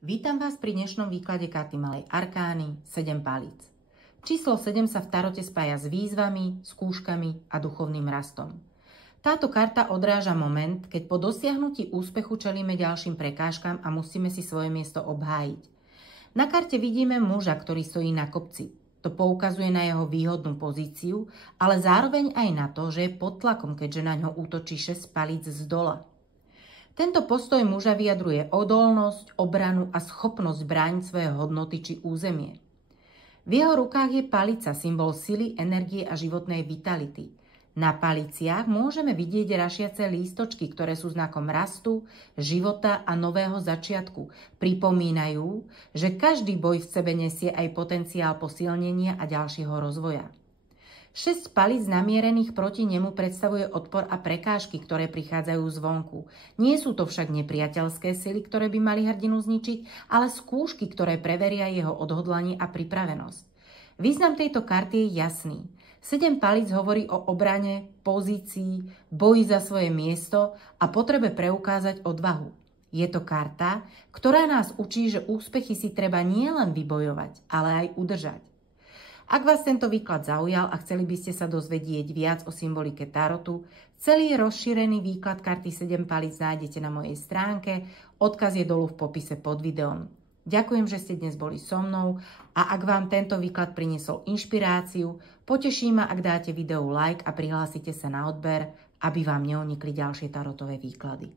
Vítam vás pri dnešnom výklade karty Malej arkány 7 palíc. Číslo 7 sa v tarote spája s výzvami, skúškami a duchovným rastom. Táto karta odráža moment, keď po dosiahnutí úspechu čelíme ďalším prekážkam a musíme si svoje miesto obhájiť. Na karte vidíme muža, ktorý stojí na kopci. To poukazuje na jeho výhodnú pozíciu, ale zároveň aj na to, že je pod tlakom, keďže na ňo útočí 6 palíc z dola. Tento postoj muža vyjadruje odolnosť, obranu a schopnosť brániť svoje hodnoty či územie. V jeho rukách je palica, symbol sily, energie a životnej vitality. Na paliciach môžeme vidieť rašiace lístočky, ktoré sú znakom rastu, života a nového začiatku. Pripomínajú, že každý boj v sebe nesie aj potenciál posilnenia a ďalšieho rozvoja. 6 palíc namierených proti nemu predstavuje odpor a prekážky, ktoré prichádzajú zvonku. Nie sú to však nepriateľské sily, ktoré by mali hrdinu zničiť, ale skúšky, ktoré preveria jeho odhodlanie a pripravenosť. Význam tejto karty je jasný. 7 palíc hovorí o obrane, pozícii, boji za svoje miesto a potrebe preukázať odvahu. Je to karta, ktorá nás učí, že úspechy si treba nielen vybojovať, ale aj udržať. Ak vás tento výklad zaujal a chceli by ste sa dozvedieť viac o symbolike tarotu, celý rozšírený výklad karty 7 palíc nájdete na mojej stránke, odkaz je dolu v popise pod videom. Ďakujem, že ste dnes boli so mnou a ak vám tento výklad priniesol inšpiráciu, poteší ma, ak dáte videu like a prihlásite sa na odber, aby vám neunikli ďalšie tarotové výklady.